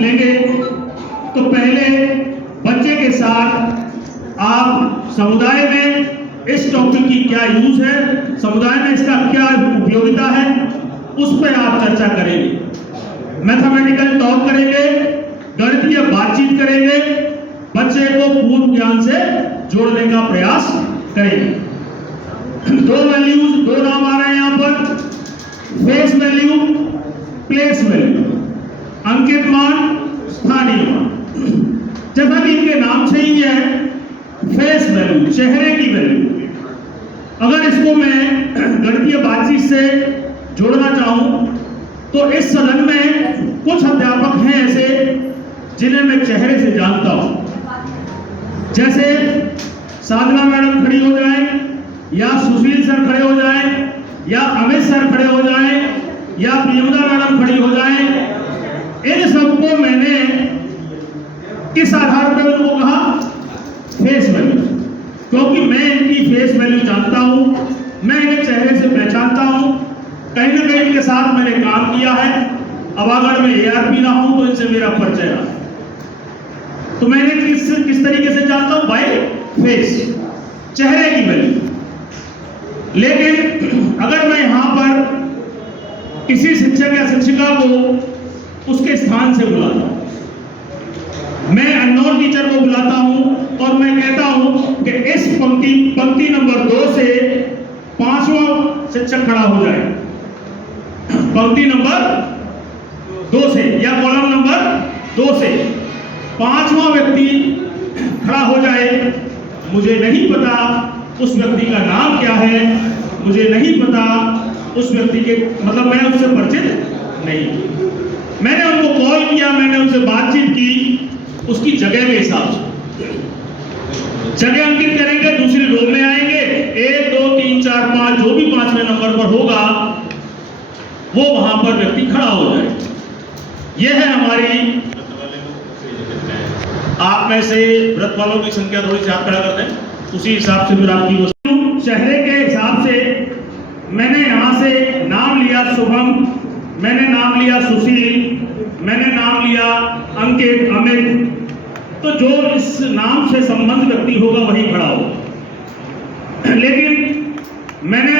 लेंगे। तो पहले बच्चे के साथ आप समुदाय में इस टॉपिक की क्या यूज है, समुदाय में इसका क्या उपयोगिता है, उस पर आप चर्चा करेंगे। मैथमेटिकल टॉक करेंगे, गणितीय बातचीत करेंगे, बच्चे को पूर्व ज्ञान से जोड़ने का प्रयास करेंगे। दो वैल्यूज, दो नाम आ रहे हैं यहां पर, फेस वैल्यू, प्लेस वैल्यू, अंकित मान, स्थानीय मान। जैसा कि इनके नाम से ही है, फेस वैल्यू, चेहरे की वैल्यू। अगर इसको मैं गणितीय बातचीत से जोड़ना चाहूं तो इस सदन में कुछ अध्यापक हैं ऐसे जिन्हें मैं चेहरे से जानता हूं। जैसे साधना मैडम खड़ी हो जाएं, या सुशील सर खड़े हो जाएं, या अमित सर खड़े हो जाएं, या प्रियंका मैडम खड़ी हो जाएं। इन सबको मैंने किस आधार पर उनको कहा? Face value. क्योंकि मैं इनकी फेस वैल्यू जानता हूं, मैं इन्हें चेहरे से पहचानता हूं। कहीं ना कहीं इनके साथ मैंने काम किया है। अब अगर मैं ARP ना हूं तो इनसे मेरा परिचय रहा। तो मैंने किस तरीके से जानता हूं? बाय फेस, चेहरे की वैल्यू। लेकिन अगर मैं यहां पर किसी शिक्षक या शिक्षिका को उसके स्थान से बुलाता हूं, मैं अननोन टीचर को बुलाता हूं और मैं कहता हूं कि इस पंक्ति नंबर 2 से 5वां शिक्षक खड़ा हो जाए, पंक्ति नंबर 2 से या कॉलम नंबर 2 से 5वां व्यक्ति खड़ा हो जाए। मुझे नहीं पता उस व्यक्ति का नाम क्या है, मुझे नहीं पता उस व्यक्ति के, मतलब मैं उससे परिचित नहीं। मैंने उनको कॉल किया, मैंने उनसे बातचीत की, उसकी जगह के हिसाब से जगह अंकित करेंगे, दूसरी रो में आएंगे, 1 2 3 4 5 जो भी 5वें नंबर पर होगा वो वहां पर व्यक्ति खड़ा हो जाए। यह है हमारी, आप में से व्रत वालों की संख्या थोड़ी सी आप खड़ा करते हैं, उसी हिसाब से फिर आपकी चेहरे के हिसाब से मैंने यहां से नाम लिया शुभम, मैंने नाम लिया सुशील, मैंने नाम लिया अंकित, अमित। तो जो इस नाम से संबंध व्यक्ति होगा वही खड़ा होगा। लेकिन मैंने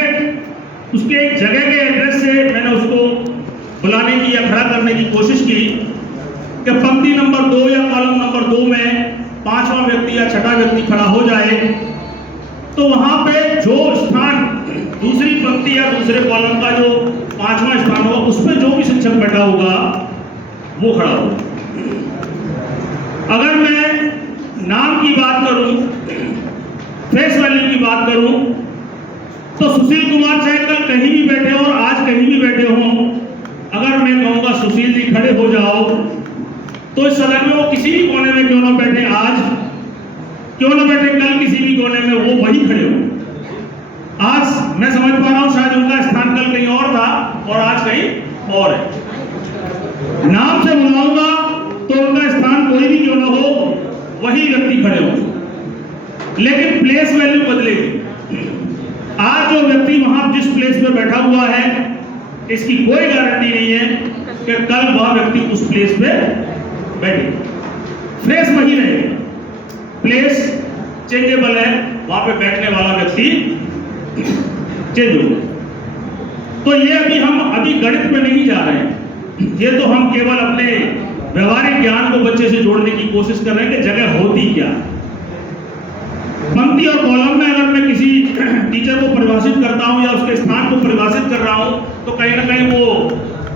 उसके जगह के एड्रेस से मैंने उसको बुलाने की या खड़ा करने की कोशिश की कि पंक्ति नंबर 2 या कॉलम नंबर 2 में 5वां व्यक्ति या 6वां व्यक्ति खड़ा हो जाए। तो वहां पे जो स्थान दूसरी पंक्ति या दूसरे कॉलम का जो 5वां स्थान होगा उस पर जो भी शिक्षक बैठा होगा वो खड़ा होगा। अगर मैं नाम की बात करूं, फेस वैल्यू की बात करूं, तो सुशील कुमार चाहे कल कहीं भी बैठे हो और आज कहीं भी बैठे हो, अगर मैं कहूंगा सुशील जी खड़े हो जाओ, तो इस सदन में वो किसी भी कोने में क्यों ना बैठे, आज क्यों ना बैठे, कल किसी भी कोने में वो वही खड़े हो। आज मैं समझ पा रहा हूं शायद उनका स्थान कल कहीं और था और आज कहीं और है। नाम से बुलाऊंगा तो उनका स्थान कोई भी क्यों ना हो, वही व्यक्ति खड़े हो। लेकिन प्लेस वैल्यू बदलेगी। आज जो व्यक्ति वहां जिस प्लेस पे बैठा हुआ है, इसकी कोई गारंटी नहीं है कि कल वह व्यक्ति उस प्लेस पे बैठे। प्लेस वही रहेगा, प्लेस चेंजेबल है, वहां पे बैठने वाला व्यक्ति चेंज होगा। तो ये अभी गणित में नहीं जा रहे हैं, ये तो हम केवल अपने व्यवहारिक ज्ञान को बच्चे से जोड़ने की कोशिश कर रहे हैं कि जगह होती क्या। पंक्ति और कॉलम में अगर मैं किसी टीचर को परिभाषित करता हूं या उसके स्थान को परिभाषित कर रहा हूं, तो कहीं ना कहीं वो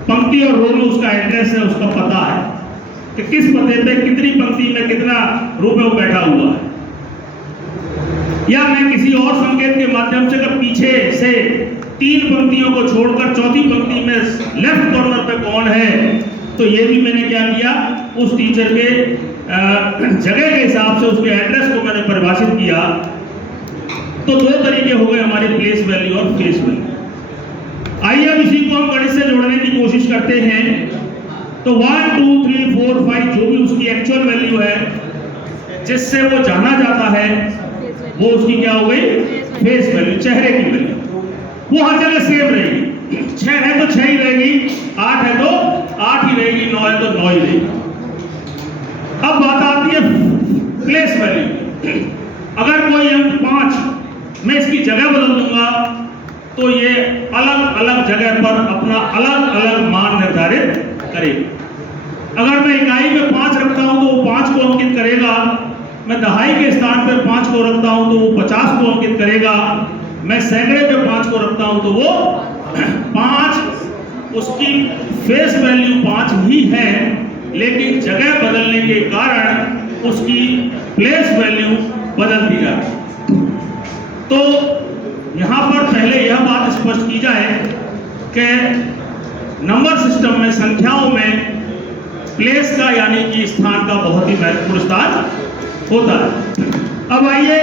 पंक्ति और रो में उसका एड्रेस है, उसका पता है कि किस पते पे कितनी पंक्ति में कितना रो में वो बैठा हुआ है। या मैं किसी और संकेत के माध्यम से अगर पीछे से 3 पंक्तियों को छोड़कर चौथी पंक्ति में लेफ्ट कॉर्नर पे कौन है, तो ये भी मैंने क्या किया, उस टीचर के जगह के हिसाब से उसके एड्रेस को मैंने परिभाषित किया। तो 2 तरीके हो गए हमारे प्लेस वैल्यू और फेस वैल्यू। आइए अब इसी को हम गणित से जोड़ने की कोशिश करते हैं। तो 1 2 3 4 5 जो भी उसकी एक्चुअल वैल्यू है, जिससे वो जाना जाता है, वो उसकी क्या हो गई, फेस वैल्यू, चेहरे की वैल्यू। वो हर जगह सेम रहेगी। 6 है तो 6 ही रहेगी, 8 है तो 8 ही रहेगी, 9 है तो 9 ही रहेगी। मैं इसकी जगह बदल दूंगा तो ये अलग अलग जगह पर अपना अलग अलग मान निर्धारित करेगा। अगर मैं इकाई में 5 रखता हूं तो वो 5 को अंकित करेगा, मैं दहाई के स्थान पर 5 को रखता हूं तो वो 50 को अंकित करेगा, मैं सैकड़े पे 5 को रखता हूं तो वो 5, उसकी फेस वैल्यू 5 ही है, लेकिन जगह बदलने के कारण उसकी प्लेस वैल्यू बदलती जाती। तो यहां पर पहले यह बात स्पष्ट की जाए कि नंबर सिस्टम में संख्याओं में प्लेस का यानी कि स्थान का बहुत ही महत्वपूर्ण स्थान होता है। अब आइए,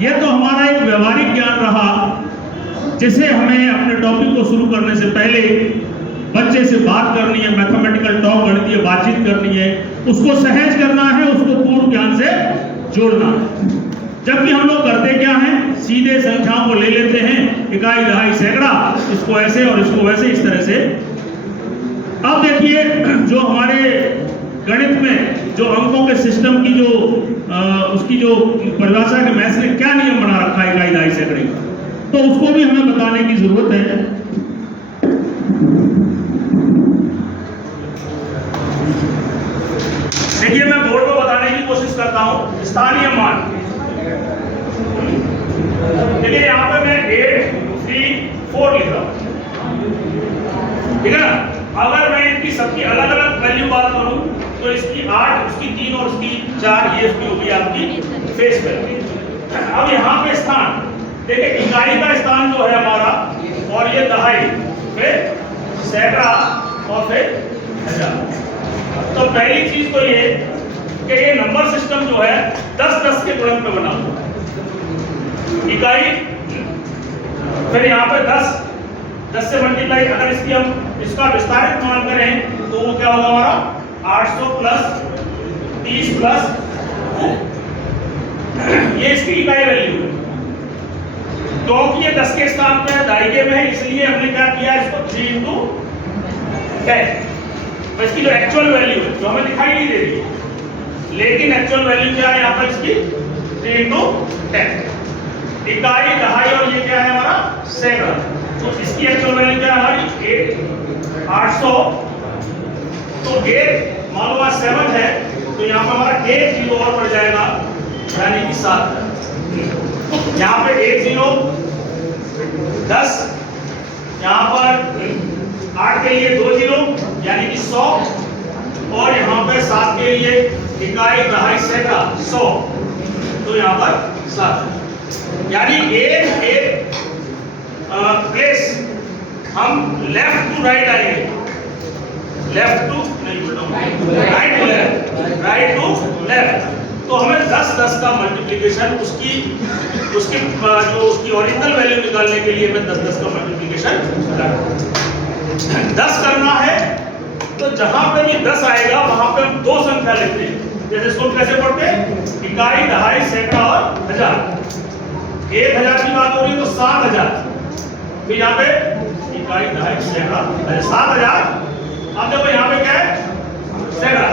यह तो हमारा एक व्यवहारिक ज्ञान रहा जिसे हमें अपने टॉपिक को शुरू करने से पहले बच्चे से बात करनी है, मैथमेटिकल टॉक, गणितीय बातचीत करनी है, उसको सहज करना है, उसको पूर्ण ज्ञान से जोड़ना है। जबकि हम लोग करते क्या हैं, सीधे संख्याओं को ले लेते हैं, इकाई, दहाई, सैकड़ा, इसको ऐसे और इसको वैसे, इस तरह से। अब देखिए, जो हमारे गणित में जो अंकों के सिस्टम की जो उसकी जो परिभाषा के मैथ्स ने क्या नियम बना रखा है इकाई, दहाई, सैकड़े का, तो उसको भी हमें बताने की जरूरत है। देखिए, मैं बोर्ड को बताने की कोशिश करता हूं। स्थानीय मान, देखिए यहां पे मैं 8, 3, 4 लिख रहा हूं, ठीक है ना। अगर मैं इनकी सबकी अलग अलग वैल्यू बात करूं तो इसकी 8, उसकी 3 और उसकी 4, ये इसकी होगी आपकी फेस वैल्यू। अब यहाँ पे स्थान देखिए, इकाई का स्थान जो है हमारा, और ये दहाई, फिर सैकड़ा और फिर हजार। तो पहली चीज तो ये कि ये नंबर सिस्टम जो है 10-10 के गुणन पे बना हुआ है। इकाई, फिर यहाँ पे 10 से मल्टीप्लाई, अगर इसकी हम इसका विस्तारित मान करें तो वो क्या होगा हमारा 800 प्लस 30 प्लस 2, ये इसकी इकाई वैल्यू है। क्योंकि ये 10 के स्थान पे है, दाहिने में है, इसलिए हमने क्या किया, इसको 3 into 10। तो इसकी जो एक्चुअल वैल्यू है, जो हमें दिखाई नहीं दे रही, लेकिन एक्चुअल वैल्यू क्या है यहाँ पर इसकी 3 into 10। इकाई, दहाई और ये क्या है हमारा सैकड़ा, तो इसकी एक्चुअल वैल्यू क्या है हमारी 800। तो 8 मान लो 7 है, तो यहाँ पर हमारा 1 0 और बढ़ जाएगा, यानी कि 7। यहाँ पे 1 0 10, यहाँ पर 8 के लिए 2 0 यानी कि 100, और यहाँ पे 7 के लिए इकाई, दहाई, सैकड़ा 100, तो यहाँ पर 7, यानी एक प्लेस हम लेफ्ट टू राइट आएंगे, लेफ्ट टू नहीं, right to left, right to left. तो हमें 10-10 का मल्टीप्लिकेशन उसकी जो उसकी ओरिजिनल वैल्यू निकालने के लिए हमें 10-10 का मल्टीप्लिकेशन करना 10 करना है। तो जहां पे भी 10 आएगा वहां पे हम 2 संख्या लेते हैं। जैसे इसको कैसे पढ़ते हैं, इकाई, दहाई, सैकड़ा और हजार। 1000 की बात हो रही है तो 7000, फिर यहाँ पे इकाई, दहाई, सैकड़ा 7000। अब देखो यहाँ पे क्या है सैकड़ा,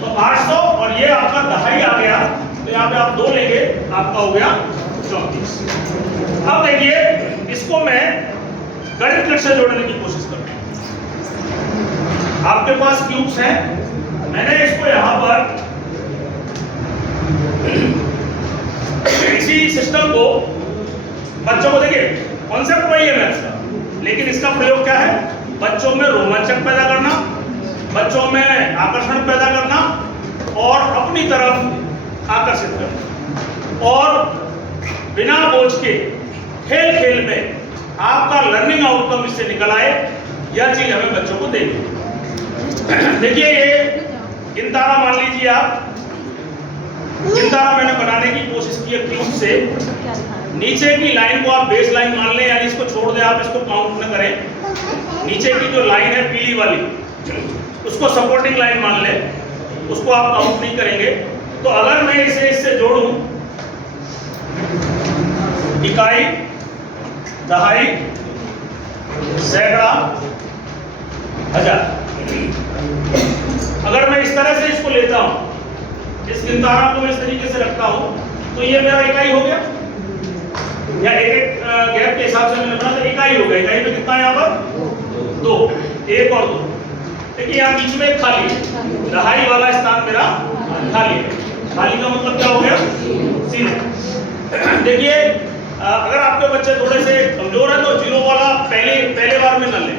तो 800, और ये आपका दहाई आ गया, तो यहाँ पे आप 2 लेंगे, आपका हो गया 34। अब देखिए, इसको मैं गणित गणित से जोड़ने की कोशिश करता हूं। आपके पास क्यूब्स हैं, मैंने इसको यहाँ पर इसी सिस्टम को बच्चों को, देखिए कॉन्सेप्ट वही है मैथ्स का, लेकिन इसका प्रयोग क्या है, बच्चों में रोमांचक पैदा करना, बच्चों में आकर्षण पैदा करना और अपनी तरफ आकर्षित करना, और बिना बोझ के खेल खेल में आपका लर्निंग आउटकम इससे निकल आए, यह चीज हमें बच्चों को देनी। देखिए, ये गिनतारा मान लीजिए आप, गिनतारा मैंने बनाने की कोशिश की है क्यूब से। नीचे की लाइन को आप बेस लाइन मान लें, यानी इसको छोड़ दें, आप इसको काउंट न करें। नीचे की जो लाइन है पीली वाली, उसको सपोर्टिंग लाइन मान लें, उसको आप काउंट नहीं करेंगे। तो अगर मैं इसे इससे जोड़ूं, इकाई, दहाई, सैकड़ा, हजार, अगर मैं इस तरह से इसको लेता हूं, इस गिनतारा को मैं इस तरीके से रखता हूं, तो ये मेरा इकाई हो गया, या एक गैप के हिसाब से मैंने बना तो इकाई हो गया, इकाई में कितना है यहाँ पर 2, 1 और 2। देखिए यहाँ बीच में खाली है, दहाई वाला स्थान मेरा खाली है। खाली का मतलब क्या हो गया, 0। देखिए अगर आपके बच्चे थोड़े से कमजोर है तो 0 वाला पहले बार में न लें,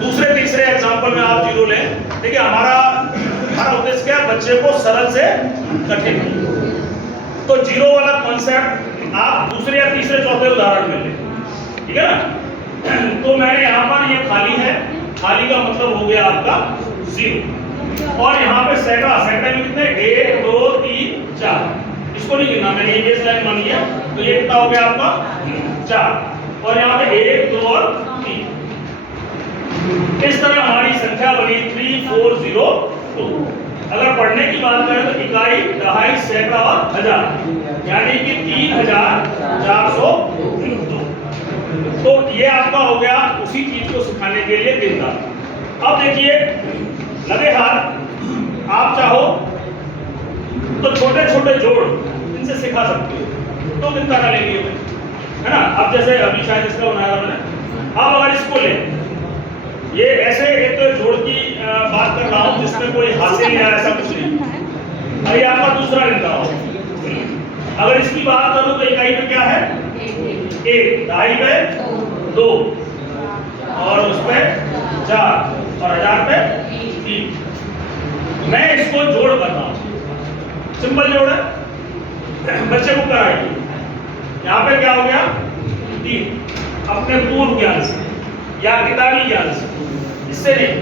दूसरे तीसरे एग्जाम्पल में आप 0 लें। देखिए हमारा उद्देश्य क्या है, बच्चे को सरल से कठिन। तो 0 वाला कॉन्सेप्ट आप दूसरे या तीसरे चौथे उदाहरण में लें, ठीक है ना। तो मैंने यहाँ पर ये खाली है, खाली का मतलब हो गया आपका 0। और यहाँ पे सैकड़ा में कितने 1 2 3 4, इसको नहीं गिनना, मैंने ये बेस लाइन मानी है। तो ये कितना हो गया आपका 4, और यहाँ पे 1 2 और 3। इस तरह हमारी संख्या बनी 3 4 0 2। अगर पढ़ने की बात करें तो इकाई, दहाई, सैकड़ा और हजार, यानी कि 3402। तो ये आपका हो गया उसी चीज को सिखाने के लिए दिन का। अब देखिए लगे हाथ आप चाहो तो छोटे छोटे जोड़ इनसे सिखा सकते हो, तो दिन का लेंगे है ना। अब जैसे अभी शायद इसका बनाया मैंने, अब अगर इसको लें, ये ऐसे एक तो जोड़ की बात कर रहा हूं जिसमें कोई हासिल या ऐसा कुछ नहीं। अरे आपका दूसरा दिन का हो, अगर इसकी बात करूं तो इकाई पे क्या है 1, दहाई पे 2, और उस पे 4, और हजार पे 3। मैं इसको जोड़ कर रहा हूं, सिंपल जोड़ है, बच्चे को कराइए। यहाँ पे क्या हो गया 3, अपने पूर्व ज्ञान से या किताबी ज्ञान से, इससे नहीं।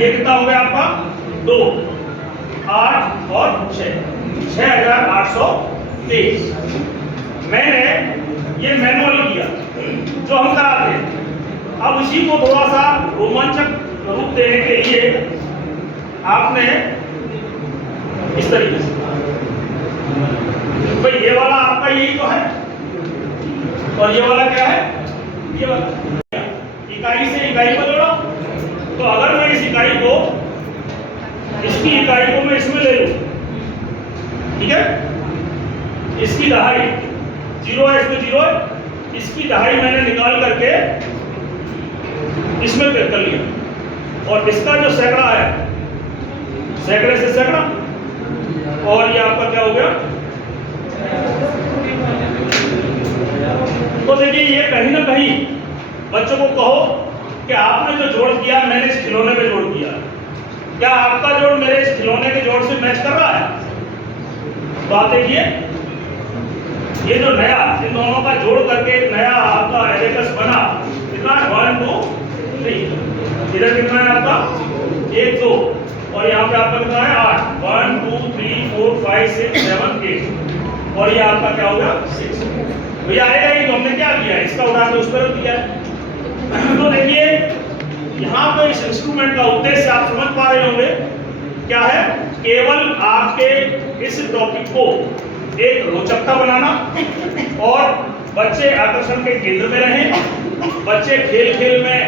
ये कितना हो गया आपका 2, 8 और 6, 6823। मैंने ये मैनुअल किया जो हम कराते हैं। अब इसी को थोड़ा सा रोमांचक रूप देने के लिए आपने इस तरीके से, भाई ये वाला आपका यही तो है, और ये वाला क्या है, ये वाला इकाई से इकाई को जोड़ा। तो अगर मैं इस इकाई को, इसकी इकाई को मैं इसमें ले लूं, ठीक है, इसकी दहाई 0 है, इसमें 0 है, इसकी दहाई मैंने निकाल करके इसमें कर लिया, और इसका जो सैकड़ा है, सैकड़े से सैकड़ा, और ये आपका क्या हो गया। तो देखिए ये कहीं ना कहीं बच्चों को कहो कि आपने जो जोड़ किया मैंने इस खिलौने पे जोड़ किया, क्या आपका जोड़ मेरे इस खिलौने के जोड़ से मैच कर रहा है। तो आप देखिए ये जो नया, इन दोनों का जोड़ करके एक नया आपका एबेकस बना, कितना 1 2 3। इधर कितना है आपका 1 2, और यहाँ पे आपका कितना है 8, 1 2 3 4 5 6 7 8, और ये आपका क्या होगा 6। भैया आएगा ही, तो हमने क्या किया, इसका उड़ा के उस पर दिया। तो देखिए यहाँ पे इस इंस्ट्रूमेंट का उद्देश्य आप समझ पा रहे होंगे क्या है, केवल आपके इस टॉपिक को एक रोचकता बनाना, और बच्चे आकर्षण के केंद्र में रहें, बच्चे खेल खेल में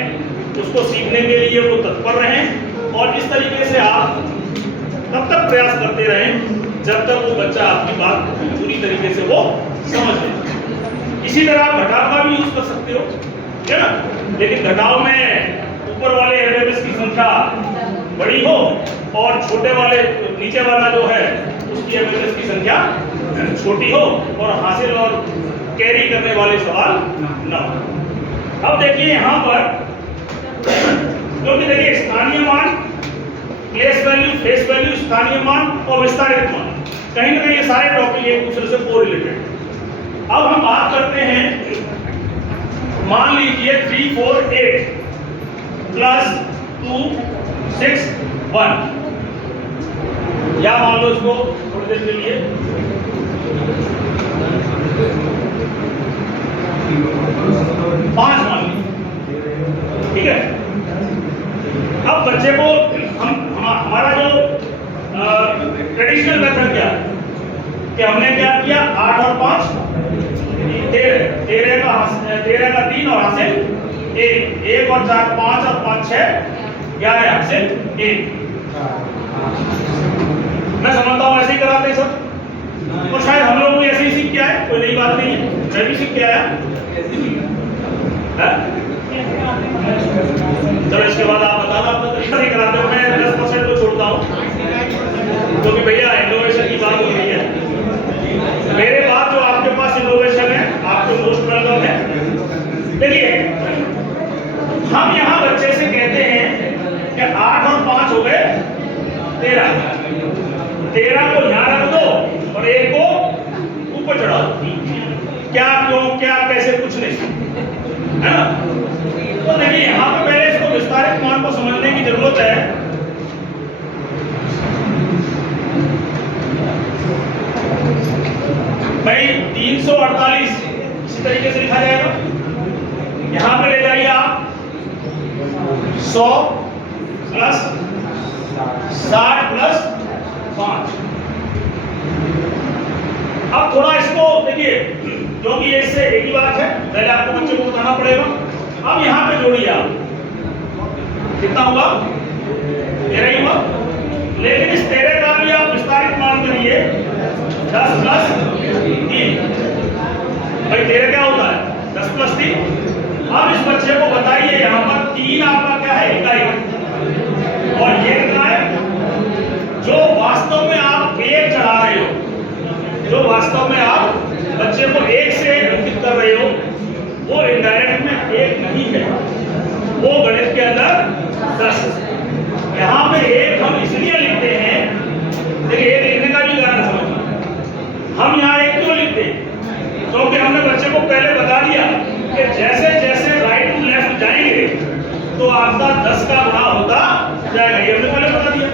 उसको सीखने के लिए वो तत्पर रहें, और इस तरीके से आप तब तक प्रयास करते रहें जब तक वो बच्चा आपकी बात पूरी तरीके से वो समझ ले। इसी तरह आप घटाव का भी यूज कर सकते हो, है ना, लेकिन घटाव में ऊपर वाले एबेकस की संख्या बड़ी हो और छोटे वाले, नीचे वाला जो है उसकी एबेकस की संख्या छोटी हो, और हासिल और कैरी करने वाले सवाल न हो। अब देखिए यहाँ पर, क्योंकि देखिए स्थानीय मान, प्लेस वैल्यू, फेस वैल्यू, स्थानीय मान और विस्तारित मान, कहीं ना कहीं ये सारे टॉपिक एक दूसरे से कोरिलेटेड। अब हम बात करते हैं, मान लीजिए 3 4 8 प्लस 2 6 1, या मान लो इसको थोड़ी देर के लिए 5 मान लीजिए, ठीक है। अब बच्चे को हमारा जो ट्रेडिशनल मेथड क्या है कि हमने क्या किया, 8 और 5 13 का 3 और हासिल 1 और 4 5 और 5 6 11 हासिल 1। मैं समझता हूँ ऐसे ही कराते सब, और शायद हम लोग भी ऐसे ही सीख के आए, कोई नई बात नहीं है। मैं भी सीख के आया है? चलो इसके बाद आप बताना, आपको तरीका नहीं कराते हो। मैं 10% को छोड़ता हूँ क्योंकि भैया इनोवेशन की बात हो रही है। मेरे बाद जो आपके पास इनोवेशन है आपको मोस्ट वेलकम है। देखिए हम यहाँ बच्चे से कहते हैं कि 8 और 5 हो गए 13 को यहाँ रख दो और 1 को ऊपर चढ़ाओ। क्या क्यों क्या कैसे कुछ नहीं है ना। तो देखिए यहाँ पे पहले इसको विस्तारित मान को समझने की जरूरत है। भाई 348 इसी तरीके से लिखा जाएगा। यहां पे ले जाइए आप 100 प्लस 60 प्लस 5। अब थोड़ा इसको देखिए क्योंकि इससे एक ही बात है, पहले आपको बच्चे को बताना पड़ेगा। अब यहां पे जोड़िए आप, कितना हुआ 13 ही हुआ। लेकिन इस 13 का भी आप विस्तारित मान करिए 10 प्लस 3। भाई 13 क्या होता है 10 प्लस 3। अब इस बच्चे को बताइए यहाँ पर 3 आपका क्या है इकाई और ये कितना है। जो वास्तव में आप 1 चढ़ा रहे हो, जो वास्तव में आप बच्चे को 1 से अंकित कर रहे हो, वो इनडायरेक्ट में 1 नहीं है, वो गणित के अंदर 10। यहाँ पे 1 हम इसलिए लिखते हैं, देखिए 1 लिखने का भी कारण समझना। हम यहाँ 1 क्यों लिखते हैं क्योंकि हमने बच्चे को पहले बता दिया कि जैसे जैसे राइट टू लेफ्ट जाएंगे तो आपका 10 का गुणा होता जाएगा। ये हमने पहले बता दिया।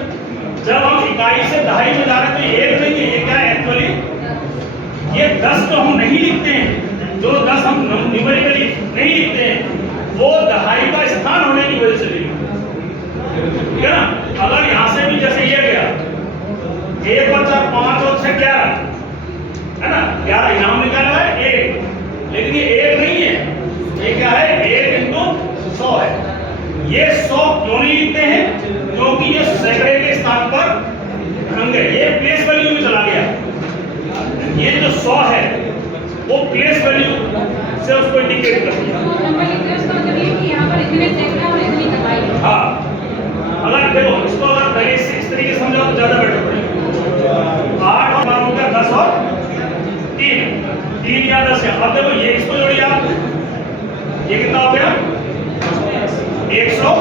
जब हम इकाई से दहाई में जा रहे हैं तो 1 नहीं है, ये क्या है एक्चुअली ये 10 तो हम नहीं लिखते हैं। जो 10 हम न्यूमेरिकली नहीं लिखते हैं वो दहाई का स्थान होने की वजह से लिखते हैं, ठीक है ना। अगर यहाँ से भी जैसे ये गया 1 और 4 5 और 6 11 है ना, 11 इनाम निकाला है 1, लेकिन ये 1 नहीं है, ये क्या है 1 × 100 है। ये 100 क्यों नहीं लिखते हैं क्योंकि ये सैकड़े के स्थान पर होंगे, ये प्लेस वैल्यू में चला गया। ये जो 100 है वो प्लेस वैल्यू से उसको इंडिकेट कर दिया। हाँ अगर देखो इसको अगर पहले से इस तरीके से समझाओ तो ज्यादा बेटर पड़ेगा। 8 और 12 हो गया 10 और 3 या 10 है। अब देखो ये इसको जोड़िए आप, ये कितना हो गया 100